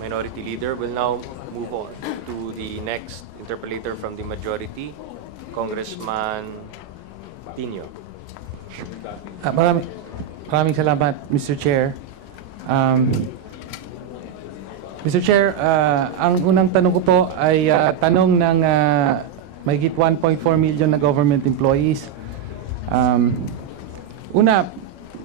Minority Leader. We'll now move on to the next interpellator from the majority, Congressman Tinio. Maraming salamat, Mr. Chair. Mr. Chair, ang unang tanong ko po ay tanong ng mahigit 1.4 million na government employees. Una,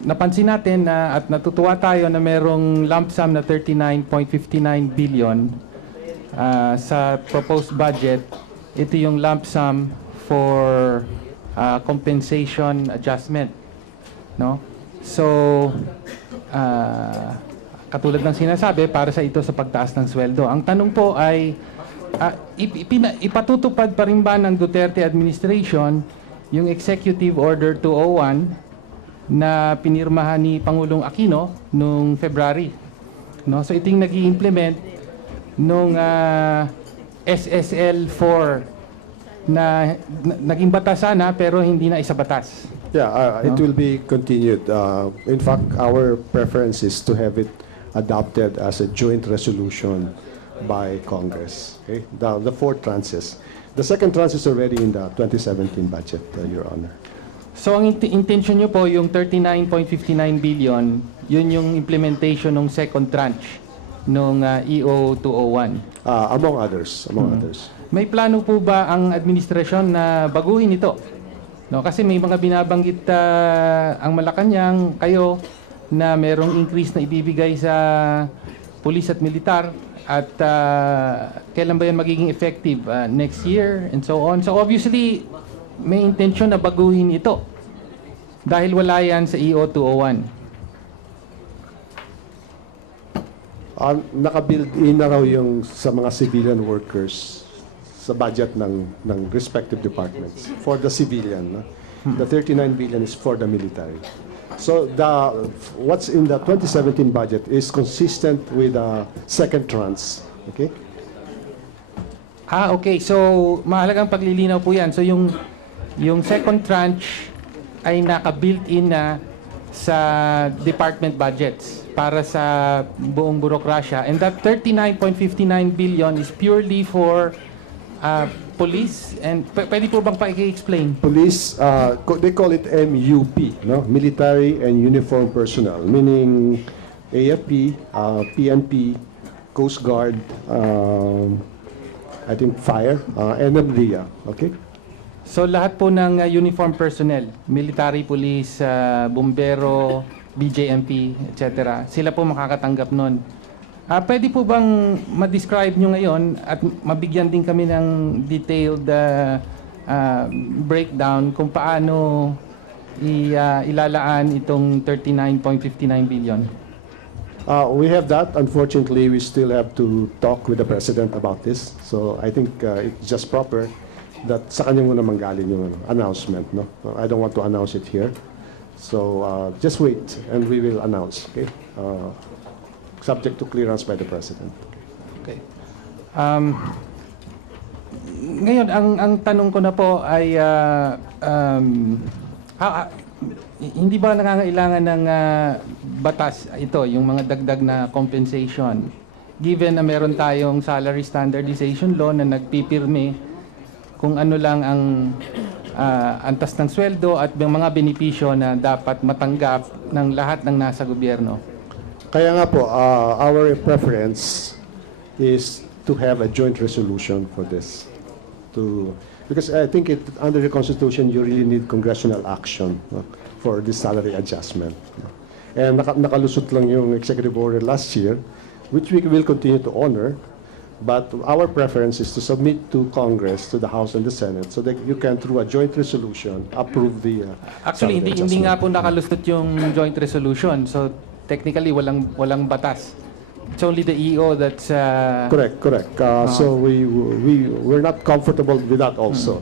napansin natin at natutuwa tayo na merong lump sum na 39.59 billion sa proposed budget. Ito yung lump sum for compensation adjustment, no? So katulad ng sinasabi, para sa ito sa pagtaas ng sweldo. Ang tanong po ay ipatutupad pa rin ba ng Duterte administration yung Executive Order 201 na pinirmahan ni Pangulong Aquino noong February, no? So ito yung nag-i-implement nung SSL 4 na naging batas sana pero hindi na isa batas. Yeah, it will be continued. In fact, our preference is to have it adopted as a joint resolution by Congress. Okay? The four tranches. The second tranche is already in the 2017 budget, Your Honor. So ang intention nyo po, yung 39.59 billion, yun yung implementation ng second tranche ng EO 201? Among others. May plano po ba ang administrasyon na baguhin ito? No, kasi may mga binabanggit ang Malacanang, kayo, na merong increase na ibibigay sa pulis at militar, at kailan ba yan magiging effective? Next year and so on. So obviously, may intensyon na baguhin ito dahil wala yan sa EO 201. Naka-build in na raw yung sa mga civilian workers sa budget ng respective departments for the civilian. The 39 billion is for the military. So what's in the 2017 budget is consistent with the second tranche. Okay? Okay. So mahalagang paglilinaw po yan. So yung second tranche ay naka-built-in na sa department budgets para sa buong burokrasya. And that 39.59 billion is purely for police. And pwede po bang pa-explain? Police, they call it MUP, no? Military and Uniform Personnel, meaning AFP, PNP, Coast Guard, I think Fire, and MRIA. Okay? So lahat po ng uniform personnel, military, police, bumbero, BJMP, etc., sila po makakatanggap nun. Pwede po bang ma-describe nyo ngayon at mabigyan din kami ng detailed breakdown kung paano ilalaan itong 39.59 billion? We have that. Unfortunately, we still have to talk with the President about this. So I think it's just proper that sa kanya muna manggaling yung announcement. No? I don't want to announce it here. So just wait and we will announce. Okay? Subject to clearance by the President. Okay. Ngayon, ang tanong ko na po ay hindi ba nangangailangan ng batas ito, yung mga dagdag na compensation, given na meron tayong salary standardization law na nagpipirme kung ano lang ang antas ng sweldo at mga benepisyo na dapat matanggap ng lahat ng nasa gobyerno? Kaya nga po, our preference is to have a joint resolution for this. Because I think under the Constitution, you really need congressional action for this salary adjustment. And nakalusot lang yung executive order last year, which we will continue to honor. But our preference is to submit to Congress, to the House and the Senate, so that you can, through a joint resolution, approve the Actually, hindi nga po nakalusot yung joint resolution. So, technically, walang batas. It's only the EO that's... Correct. So we're not comfortable with that also.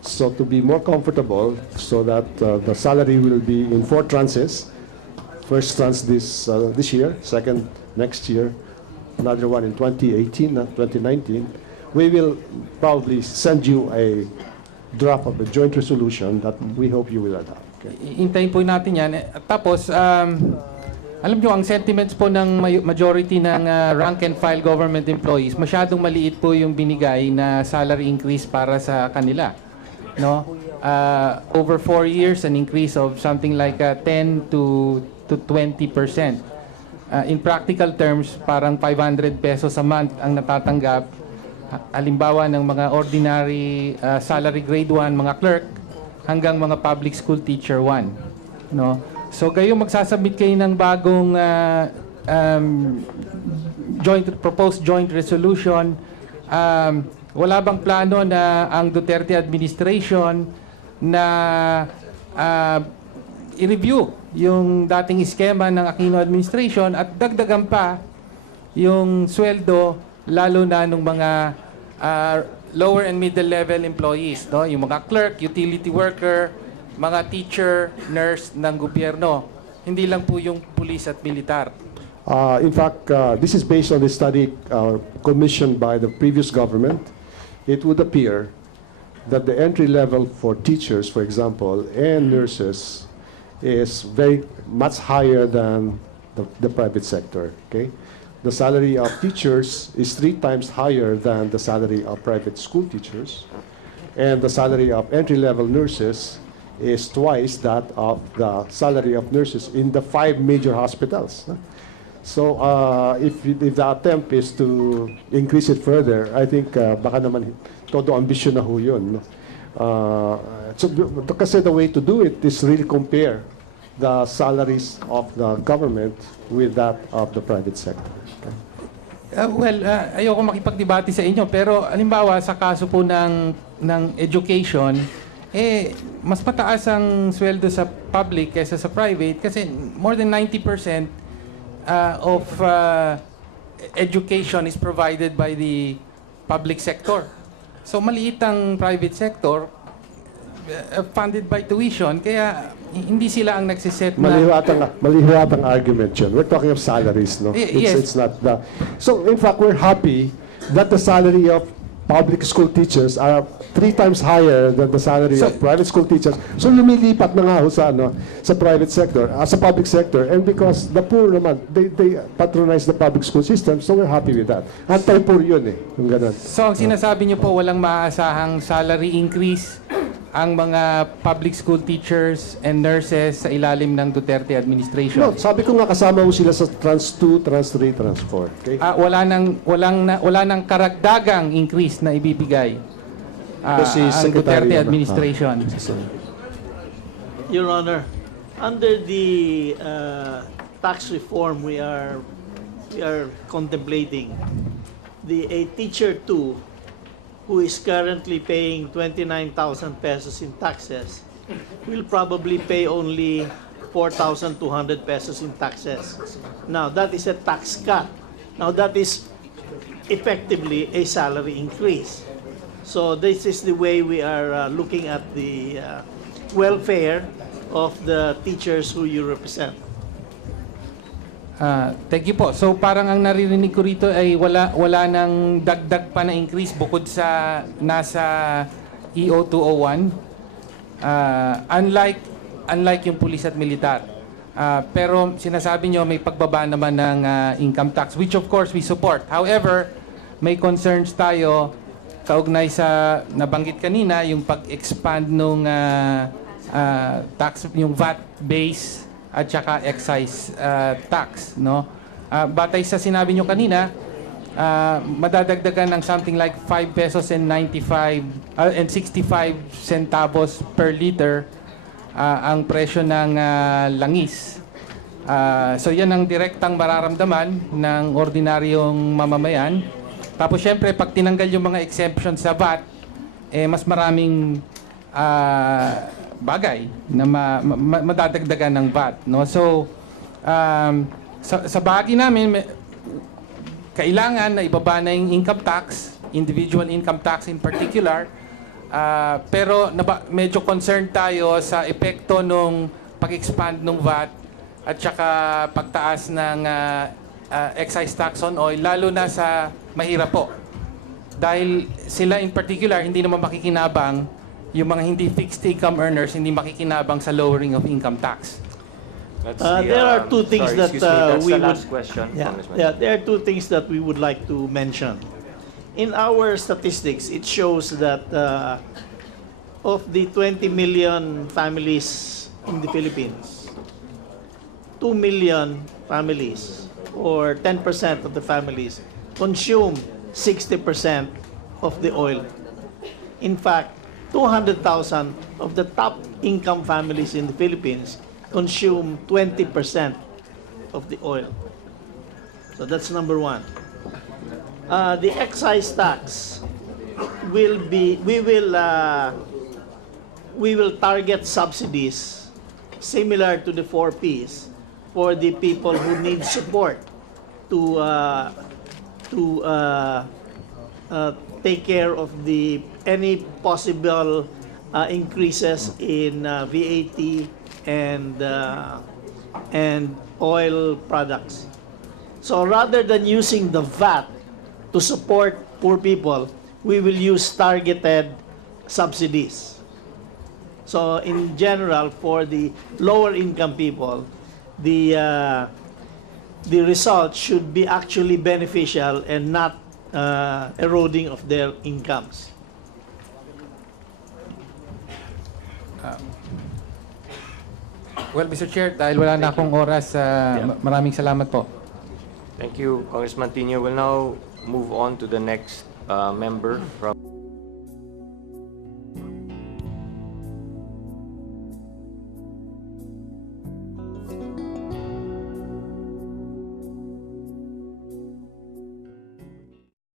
So to be more comfortable, so that the salary will be in 4 tranches. First tranche this year, second next year, another one in 2018, 2019. We will probably send you a draft of a joint resolution that we hope you will adopt. Okay? Hintayin po natin yan. Tapos, Alam nyo, ang sentiments po ng majority ng rank and file government employees, masyadong maliit po yung binigay na salary increase para sa kanila. No? Over 4 years, an increase of something like 10 to 20%. In practical terms, parang 500 pesos a month ang natatanggap. Halimbawa ng mga ordinary salary grade 1, mga clerk, hanggang mga public school teacher 1. No? So kayo magsasubmit kayo ng bagong proposed joint resolution. Wala bang plano na ang Duterte administration na i-review yung dating iskema ng Aquino administration at dagdagan pa yung sweldo lalo na ng mga lower and middle level employees, no? Yung mga clerk, utility worker, mga teacher, nurse ng gobyerno. Hindi lang po yung police at militar. In fact, this is based on the study commissioned by the previous government. It would appear that the entry level for teachers, for example, and nurses is very much higher than the private sector. Okay, the salary of teachers is 3 times higher than the salary of private school teachers, and the salary of entry level nurses is twice that of the salary of nurses in the 5 major hospitals. So if the attempt is to increase it further, I think baka naman todo ambisyon na ho yun. So kasi the way to do it is really compare the salaries of the government with that of the private sector. Ayoko makipagdebate sa inyo, pero halimbawa sa kaso po ng education, mas mataas ang sweldo sa public kaysa sa private kasi more than 90% of education is provided by the public sector. So maliit ang private sector, funded by tuition, kaya hindi sila ang nagsiset na... Maliwat ang argument yun. We're talking of salaries, no? Yes. It's not the... So in fact, we're happy that the salary of public school teachers are 3 times higher than the salary of private school teachers. So lumilipat na nga ho sa, sa private sector, sa public sector. And because the poor naman, they patronize the public school system, so we're happy with that. Anti-poor yun yung ganun. So ang sinasabi niyo po, walang maaasahang salary increase ang mga public school teachers and nurses sa ilalim ng Duterte administration? No, sabi ko nga kasama ho sila sa Trans 2, Trans 3, Trans 4. Okay? Wala nang karagdagang increase na ibibigay ang Duterte administration. Your Honor, under the tax reform we are contemplating, a teacher 2 who is currently paying 29,000 pesos in taxes will probably pay only 4,200 pesos in taxes. Now, that is a tax cut. Now, that is effectively a salary increase. So, this is the way we are looking at the welfare of the teachers who you represent. Thank you po. So parang ang naririnig ko rito ay wala nang dagdag pa na increase bukod sa nasa EO 201. Unlike yung pulis at militar. Pero sinasabi nyo may pagbaba naman ng income tax, which of course we support. However, may concerns tayo kaugnay sa nabanggit kanina yung pag-expand nung tax, yung VAT base at saka excise tax, no? Batay sa sinabi nyo kanina, madadagdagan ng something like 5 pesos and 65 centavos per liter ang presyo ng langis. So yan ang direktang mararamdaman ng ordinaryong mamamayan. Tapos syempre, pag tinanggal yung mga exemptions sa VAT, mas maraming bagay na madadagdagan ng VAT, no? So sa bahagi namin kailangan na ibaba na yung income tax, individual income tax in particular, pero medyo concerned tayo sa epekto nung pag-expand ng VAT at saka pagtaas ng excise tax on oil, lalo na sa mahirap po. Dahil sila in particular hindi naman makikinabang, yung mga hindi fixed income earners hindi makikinabang sa lowering of income tax. That's There are two things sorry, that excuse me, that's we the would. last question, Yeah, Congressman. yeah, there are two things that we would like to mention. In our statistics, it shows that of the 20 million families in the Philippines, 2 million families, or 10% of the families, consume 60% of the oil. In fact, 200,000 of the top income families in the Philippines consume 20% of the oil. So that's number one. The excise tax will be, we will target subsidies similar to the 4 Ps for the people who need support to take care of any possible increases in VAT and oil products. So rather than using the VAT to support poor people, we will use targeted subsidies. So in general, for the lower income people, the result should be actually beneficial and not eroding of their incomes. Well, Mr. Chair, dahil wala na akong oras, maraming salamat po. Thank you, Congressman Tinio. We'll now move on to the next member from